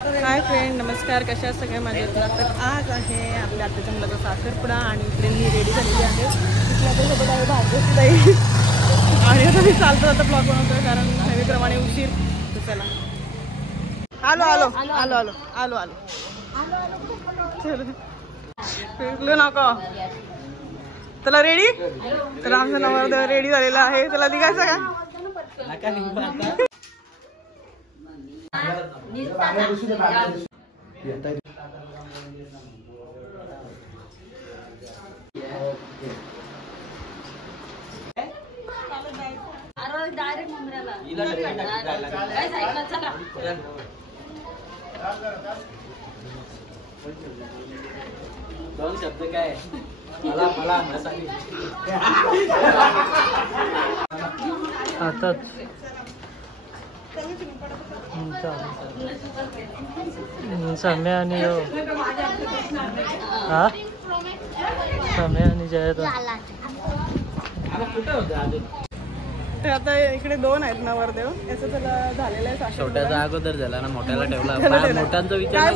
Hi friend, नमस्कार. कशा आहात सगळे माझ्या. तर आज आहे आपल्या आत्याच्या मुलाचा साखरपुडा आणि इकडे मी रेडी झालेली आहे. आपल्यासोबत आहे भाग्यश्री आणि आता मी चालतो आता ब्लॉग बनवतोय कारण नेहमीप्रमाणे उशीर. तर चला आलो आलो आलो आलो आलो आलो फिरलो नको. चला रेडी. तर आमचा नवरदेव रेडी झालेला आहे. चला निघायचं का? डायरेक्ट मुंबईला दोन शब्द काय मला आताच सम्या आणि सम्या आणि जयत कुठे होते अजून. तर आता इकडे दोन आहेत नवरदेव. याचं त्याला झालेलं आहे. छोट्याचा अगोदर झाला ना, मोठ्याला ठेवला. मोठ्यांचा विचार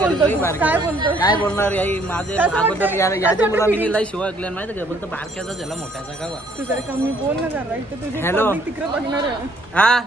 काय बोलणार याई माझे अगोदर याच्या मुला मी लाई शिवाय ऐकल्या माहिती का. बोलतो बारक्याचा झाला मोठ्याचा का तू जरा कमी बोल ना जरा. तुझी हॅलो तिकडे बघणार हा.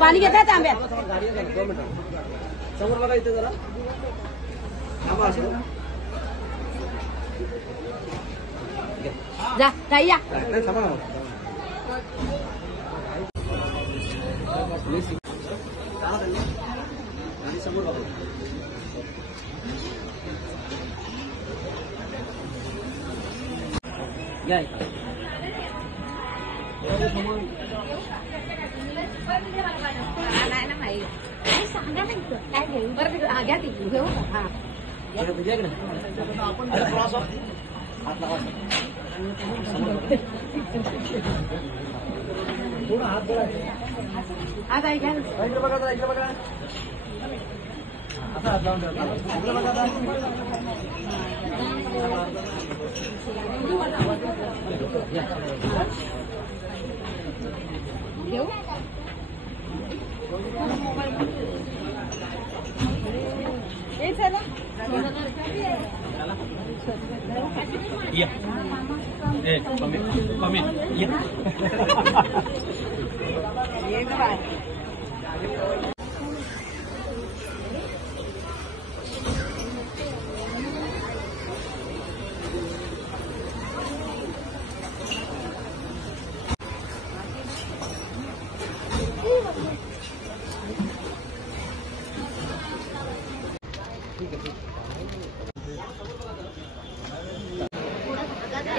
पाणी घेतात आंब्यात. समोर बघा इथे जरा. जा या सांगा नाही काय घेऊ बरं घ्या ते घेऊ हा आता घ्या घेऊ चला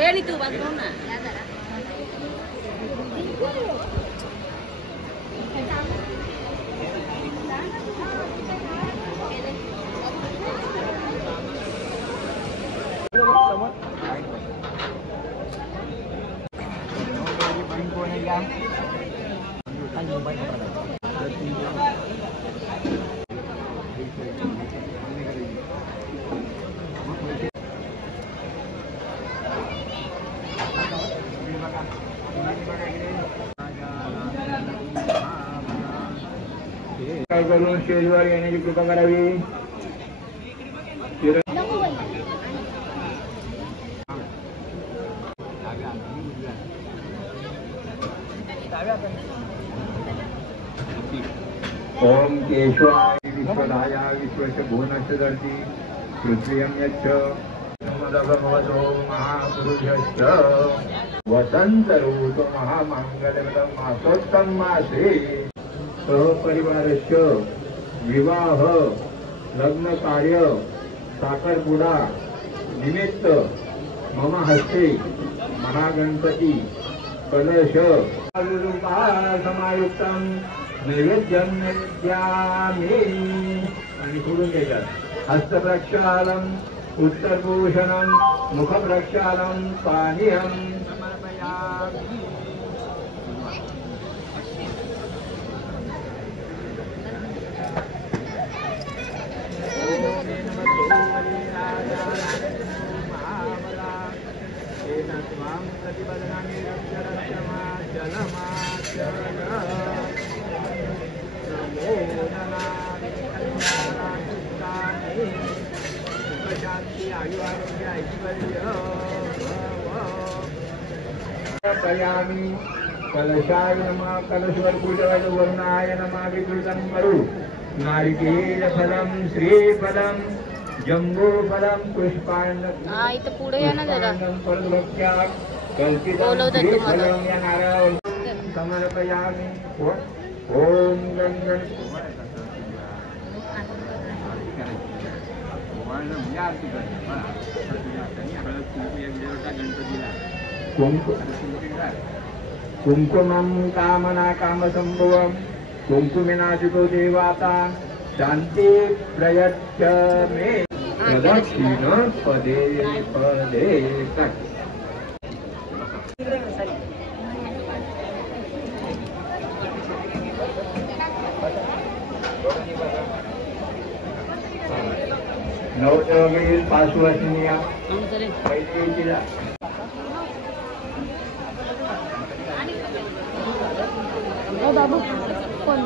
Ini tuh Barcelona. करून स्टेजवर येण्याची कृपा करावी. ओम केशवाय विश्वदाया विश्वस्य भुवनस्य धरती पृथ्वीयं यच्च नमो महापुरुषश्च वसंत ऋतु महामंगलमदं मासोत्तम मासे सहपरिवारस्य विवाह लग्न कार्य साखरपुडा निमित्त मम हस्ते महागणपती कलश समायुक्तम नैवेद्यम नैवेद्यामि आणि सोडून घ्यायच्यात. हस्तप्रक्षालन उत्तरभूषणम मुखप्रक्षालन पानीयम समर्पयामि. कलशाय नमः. कलशवर पूजवायचं वर्णाय नमः विकृतं करू. नारिकेलफलं श्रीफलं जम्बूफलं पुष्पाण्डं इथं पुढे या ना जरा कल्पितं श्रीफलं या नारळ समर्पयामि. ओम गंगण कुंकुमं कामना कामसंभवं कुंकुमेनाचितो देवाता शांती प्रयच्छ मे प्रदक्षिण पदे पदे. नवजन्मतील 5 वर्षीया पहिलीला बाबू कोण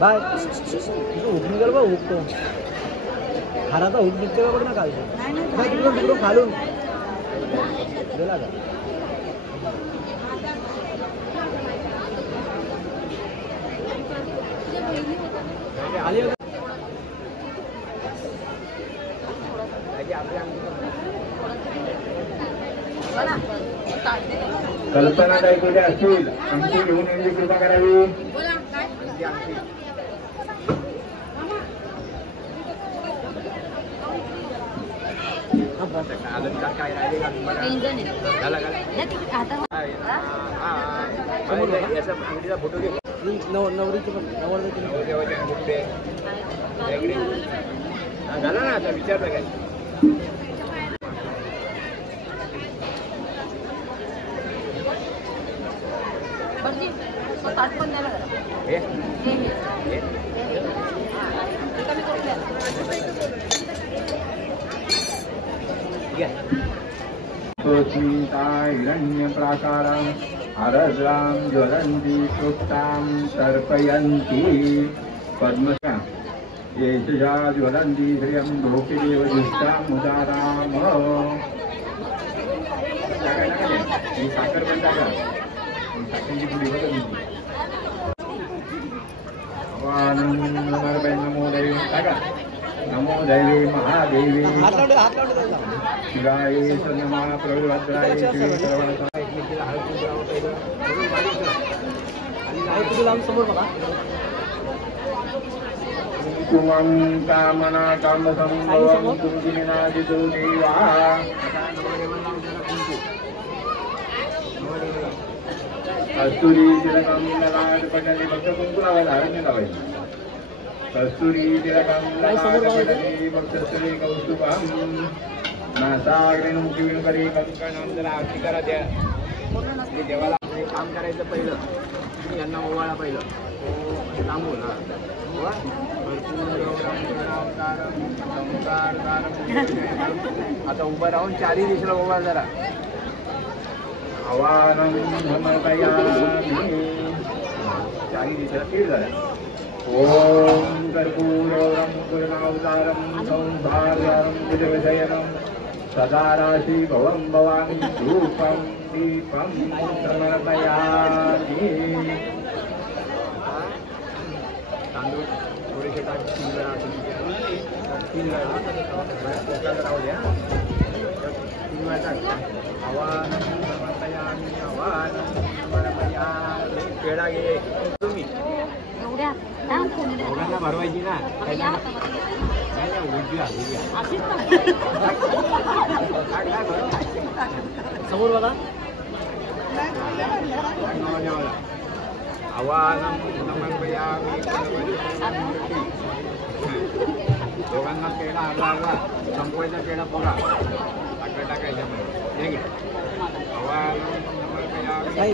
बाय हुक निघाल बा हुक तो हाराचा हुक निघते बघ ना काल तिकडून तिकडून खालून गेला का आली कल्पना काही कुठे असतील आमची घेऊन येण्याची कृपा करावी. फोटो घे घाला ना आता विचारलं काय हिरण्यप्राकारां हरद्रां ज्वलन्ति सुप्तां तर्पयन्ति पद्मशा येषा ज्वलन्ति श्रियं लोकेदेव दुष्टां उदाराम ही साखर पण टाका साखरेची पुडी बघा नमो देवी टाका नमो देवी महादेवी शिवाय सन्नमा प्रभुभद्राय श्री कुमं कामना कामसंभवं कुंकुमिनादितो देवा कस्तुरी तिलकं ललाटपटले फक्त कुंकुमाला धारण लावायचं कस्तुरी तिलकं ललाटपटले फक्त श्री कौस्तुभं नासाग्निमुखी करी कंकणं जरा आरती करा द्या देवाला काम करायचं पहिलं यांना ओवाळा पहिलं थांबून आता उभं राहून चारही दिशेला ओवाळ जरा आवाहनं समर्पयामि चारही दिशेला तीर झाला ओम कर्पूरं पूर्णावतारं संभार्यां विजयशयनं सदा राशि भवं भवामि धूपं दीपं समर्पयामि तांदूळ थोडेसे टाक तीन आवाहनं समर्पयामि आवाहनं समर्पयामि पेढा घे तुम्ही दोघांना भरवायची ना समोर बघा आवाहनं समर्पयामि दोघांना पेढा अर्धा संपवायचा पेढा पोळा टाका टाकायच्यामध्ये हे घे आवाहनं समर्पयामि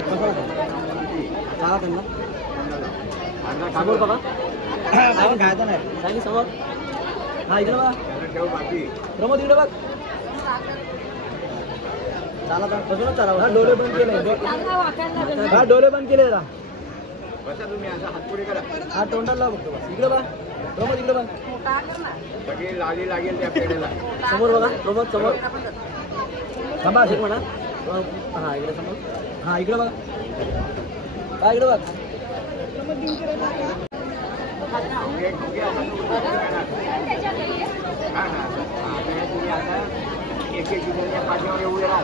समोर बघा खायचं नाही सांगी समोर हा इकडे बघा प्रमोद इकडे बघ चाला बसूनच चाला हा डोळे बंद केले हा डोळे बंद केले जरा बसा तुम्ही असं हात पुढे करा हा तोंडाला बघतो बस इकडे बघा प्रमोद इकडे बघ सगळी लाली लागेल त्या पेढ्याला समोर बघा प्रमोद समोर थांबा एक म्हणा हा इकडे समोर हा इकडे बघा हा इकडे बघ एक एक पाठीवर येऊ घ्या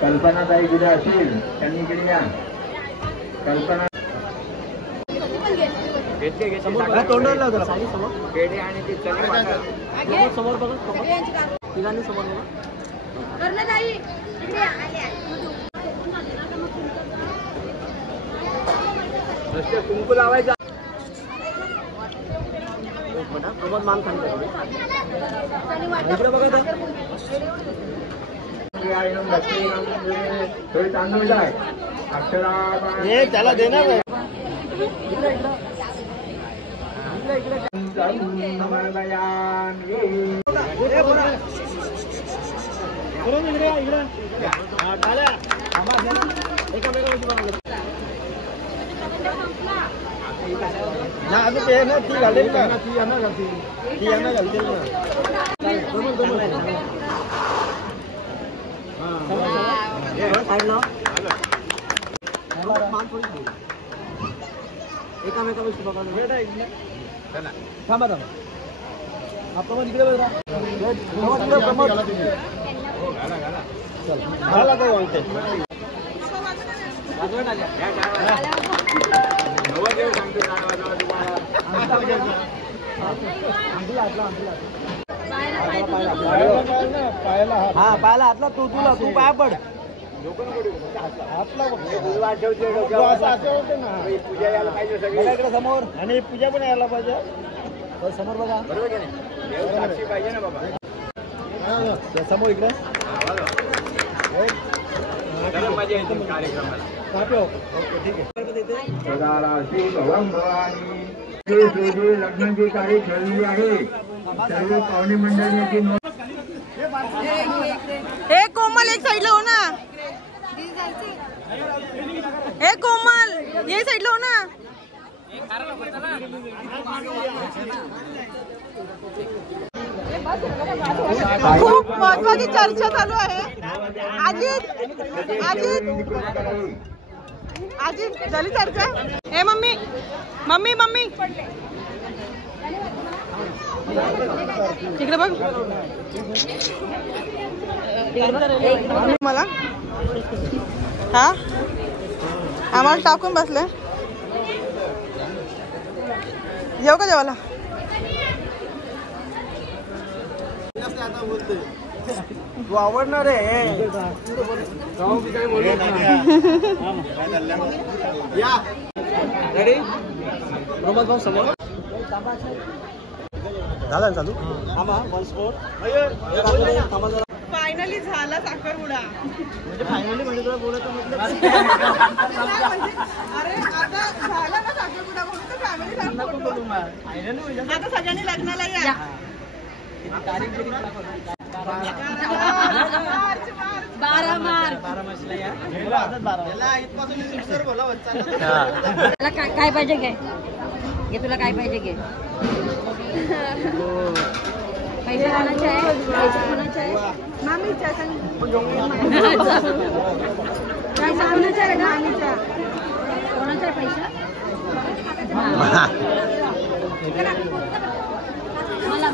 कल्पना ताई कुठे असतील त्यांनी इकडे या कल्पना घेतले पेढे आणि ते चणे वाटा समोर बघा तिघांनी समोर बघा रस्ते कुंकू लावायचा सोबत मान खाली थोडी तांदूळ जाय अक्षरा त्याला देणार ती घालेल का ती यांना घालतील एकामेकापेक्षा बघा थांबा आपण तिकडे बघा घाला काय वाटते हा पायाला हातला तू पाया पड पूजा यायला पाहिजे सगळी समोर आणि पूजा पण यायला पाहिजे समोर बघा साक्षी पाहिजे ना बाबा समोर इकडे मजा येते कार्यक्रमाला लग्नाची तारीख ठरलेली आहे सर्व पाहुणे मंडळीची हे कोमल एक साइडला हो ना हे कोमल ये साइडला हो ना खूप महत्वाची चर्चा चालू आहे आजी झाली चर्चा ए मम्मी मम्मी मम्मी तिकडे बघ मला हा आम्हाला टाकून बसले जेव का जेवायला तू आवडणार आहे समोर झाला चालू फायनली झाला साखरपुडा म्हणजे फायनली म्हणजे तुला बोलायचं म्हटलं अरे आता झाला ना साखरपुडा म्हणून फॅमिली आता सगळ्यांनी लग्नाला या काय पाहिजे घे हे तुला काय पाहिजे घे पैसे कोणाचे आहे पैसे कोणाचे आहे मामीचा पैसा कोणाचा आहे मामीचा कोणाचा आहे पैसा मला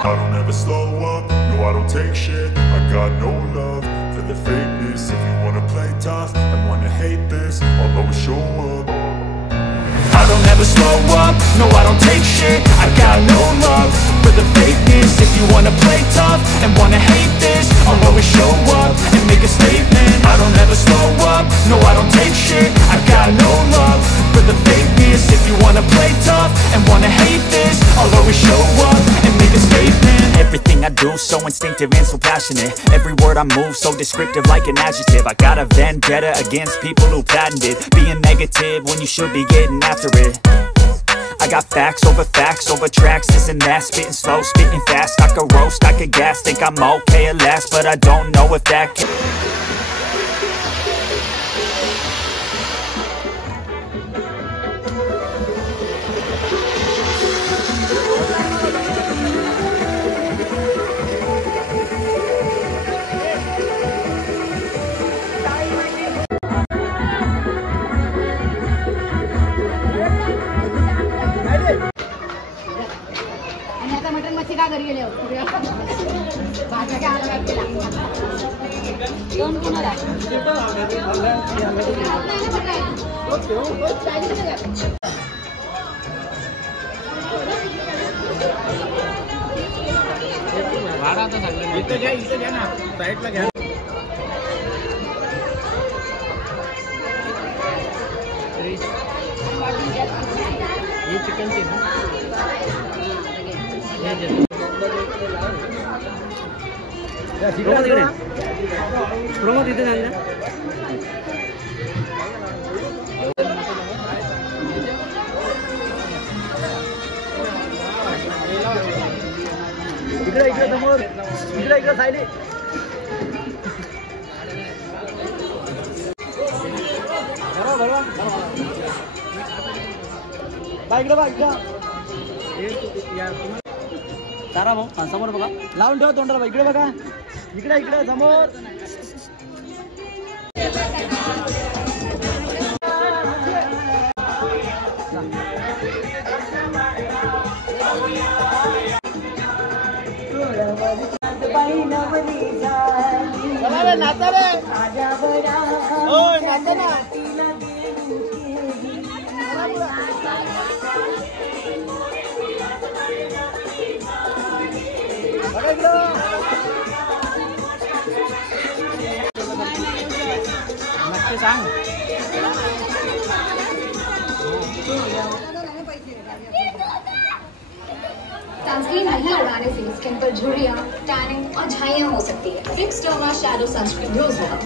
I don't ever slow up, no I don't take shit. I got no love for the fakeness. If you wanna play tough and wanna hate this, I'll always show up. I don't ever slow up, no I don't take shit. I got no love for the fakeness. If you wanna play tough and wanna hate this, I'll always show up and make a statement. I don't ever slow up, no I don't take shit. I got no love for the fakeness. If you wanna play tough and wanna hate this, I'll always show up and make a statement. Everything I do so instinctive and so passionate. Every word I move so descriptive like an adjective. I got a vendetta against people who patented being negative when you should be getting after it. I got facts over tracks, this and that, spitting slow, spitting fast. I could roast, I could gas, think I'm okay at last, but I don't know if that can. भाडा आता सांगलं इथं घ्या ना साईडला घ्या. हे चिकनची ना प्रोमो तिथे झालं. इकडे समोर इकडे सायली तारा भाऊ समोर बघा लावून ठेवा तोंडाला. इकडे बघा इकडे समोर. नाचा रे नाचा ना. नक्की सांग. सनस्क्रीन नहीं लगाने से स्किन पर झुर्रियां, टैनिंग और झाइयां हो सकती है. फिक्स डर्मा शैडो सनस्क्रीन रोज लगाओ.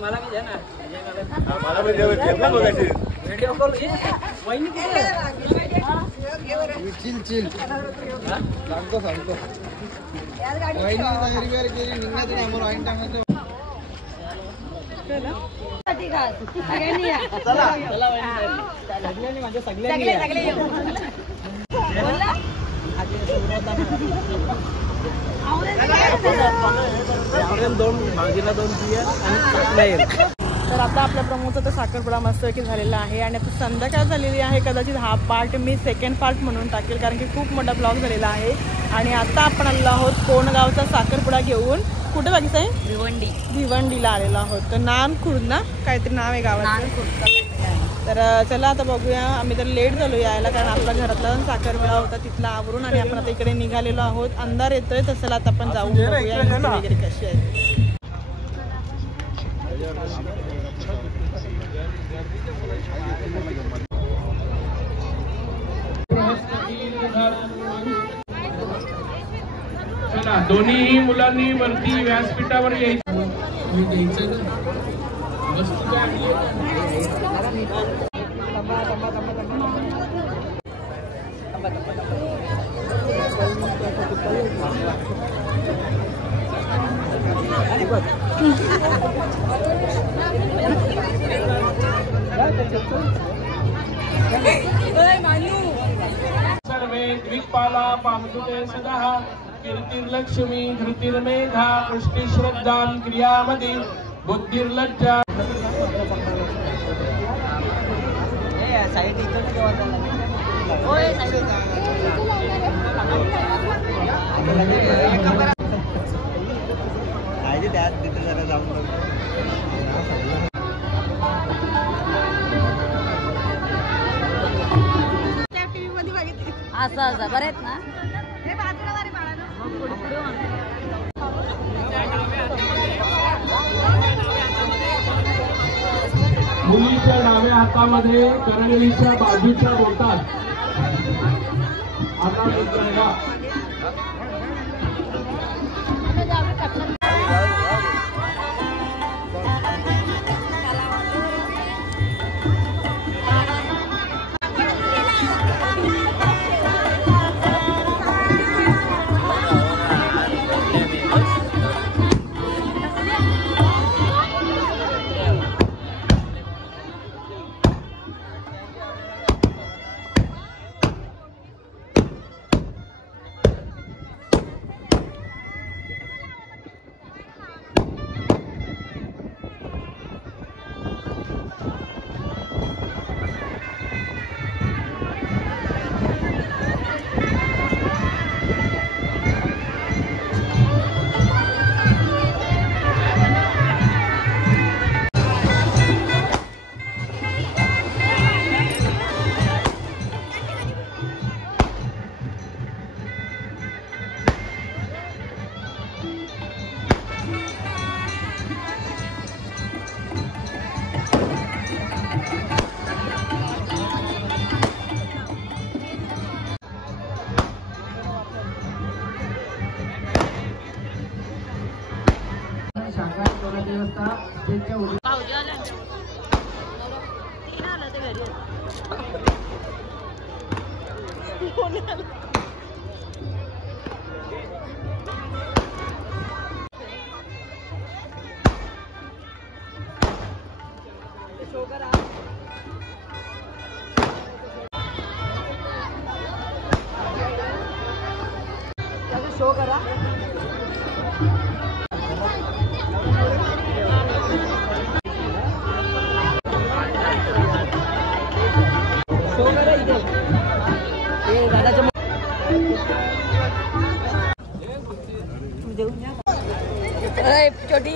मला मी द्या ना. मला बघायची व्हिडिओ कॉल घे. वहिनी चिल सांगतो तयारी केली निघायचं आम्हाला वाईन टाकायचं. माझ्या सगळ्यांनी दोन भाजीला 2 बियर आणि. तर आता आपल्या प्रमोदचा तर साखरपुडा मस्तपैकी झालेला आहे आणि आता संध्याकाळ झालेली आहे. कदाचित हा पार्ट मी सेकंड पार्ट म्हणून टाकेल कारण की खूप मोठा ब्लॉग झालेला आहे. आणि आता आपण आलेलो आहोत कोणगावचा साखरपुडा घेऊन. कुठे बाकी साहेब? भिवंडीला आलेलो आहोत. तर नानखुर्द ना काहीतरी नाव आहे गावाचं. तर चला आता बघूया. आम्ही तर लेट झालो यायला कारण आपला घरातला साखरपुडा होता तिथला आवरून आणि आपण आता इकडे निघालेलो आहोत. अंधार येतोय तसं आता आपण जाऊन बघूया वगैरे कशी आहे. चला दोन्ही मुलांनी वरती व्यासपीठावर यायचं. वस्तू काय सर्वे द्विपाला पामसुते सदा कीर्तिर्लक्ष्मी धृतिर्मेधा पुष्टिश्रद्धां क्रियामती बुद्धिर्लज्जा. असं बरं आहेत ना. मुलीच्या डाव्या हातामध्ये करंगळीच्या बाजूच्या बोटात शो करा. छोटी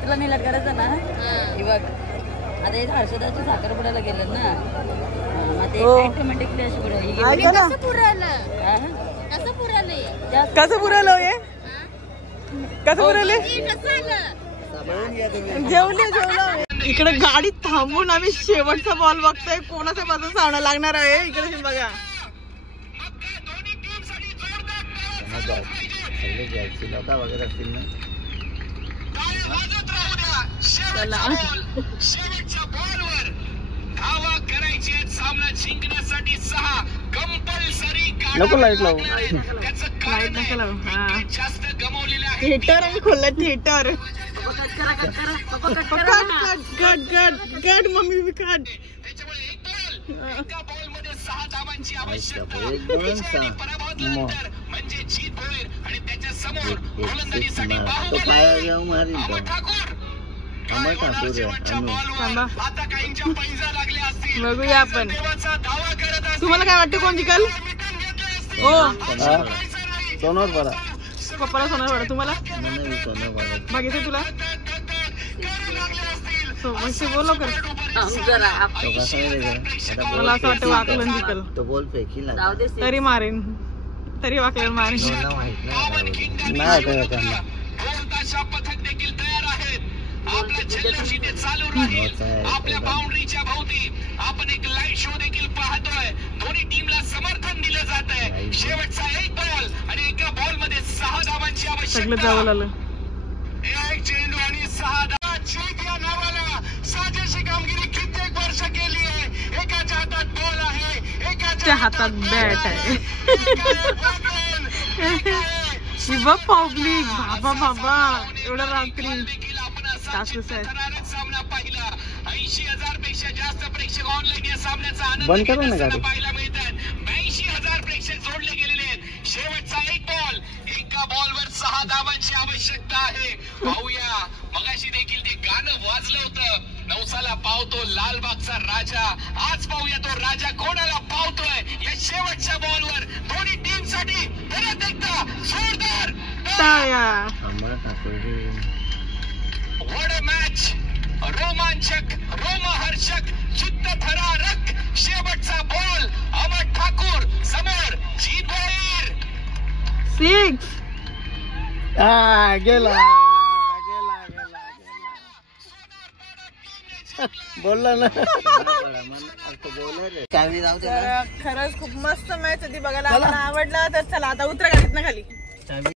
तुला नाही लटकारायचं ना हे बघ आता हे हर्षदाची साखरपुड्याला गेलं ना मग ते ऑटोमॅटिकली अशी कसं पुरवलं हे कसं पुरवले जेवले इकडे गाडी थांबून आम्ही शेवटचा बॉल बघतोय कोणाच्या बाजून सावणं लागणार आहे इकडे बघा. वगैरे असतील ना शेवटच्या बॉलवर धावा करायची सामना जिंकण्यासाठी 6 कंपल्सरी नको लाईट लावू त्याचं कारण जास्त गमावलेले आहे. थिएटर आणि खोललं थिएटर मम्मी मी काढ एका बॉल मध्ये 6 धावांची आवश्यकता पराभवानंतर म्हणजे जीत होईल आणि त्याच्या समोर गोलंदाजीसाठी बाहुबली आता काहींच्या पैजा लागल्या असतील. बघूया आपण. तुम्हाला काय वाटतं कोण जिंकल? हो सोनवर पडा पप्पाला सोनवर पडा. तुम्हाला मागितलं तुला बोल लवकर. मला असं वाटतं वाकलन जिंकल. तो बॉल फेकील तरी मारेन तरी वाकलन मारेन. पथक देखील तयार आहेत. आपला जल्लोष इथे चालू राहील. आपल्या बाउंड्रीच्या भोवती आपण एक लाईव्ह शो देखील पाहतोय. दोन्ही टीमला समर्थन दिलं जात आहे. शेवटचा एक बॉल आणि एका बॉल मध्ये 6 धावांची आवश्यकता. एक चेंडू आणि 6 धावा. चेक या नावाला साजेशी कामगिरी कित्येक वर्ष केली आहे. एकाच्या हातात बॉल आहे एकाच्या हातात बॅट आहे. शिवा पब्लिक बाबा बाबा एवढा रात्री सामना पाहिला. 80,000 पेक्षा जास्त प्रेक्षक ऑनलाईन या सामन्याचा आनंद पाहायला मिळतात. 82,000 प्रेक्षक जोडले गेलेले आहेत. शेवटचा एक बॉल एका बॉलवर 6 धावांची आवश्यकता आहे. पाहूया मगाशी देखील ते गाणं वाजलं होतं. नवसाला पावतो लालबागचा राजा. आज पाहूया तो राजा कोणाला पावतोय या शेवटच्या बॉलवर. दोन्ही टीम साठी परत एकदा जोरदार टाळ्या. वड मॅच रोमांचक रोमहर्षक चित्तथरारक. शेवटचा बॉल अमर ठाकूर समोर जीत भैर 6 गेला बोलला ना तर खरंच खूप मस्त मॅच होती बघायला. आम्हाला आवडलं. तर चला आता उतरा गाडीत ना खाली.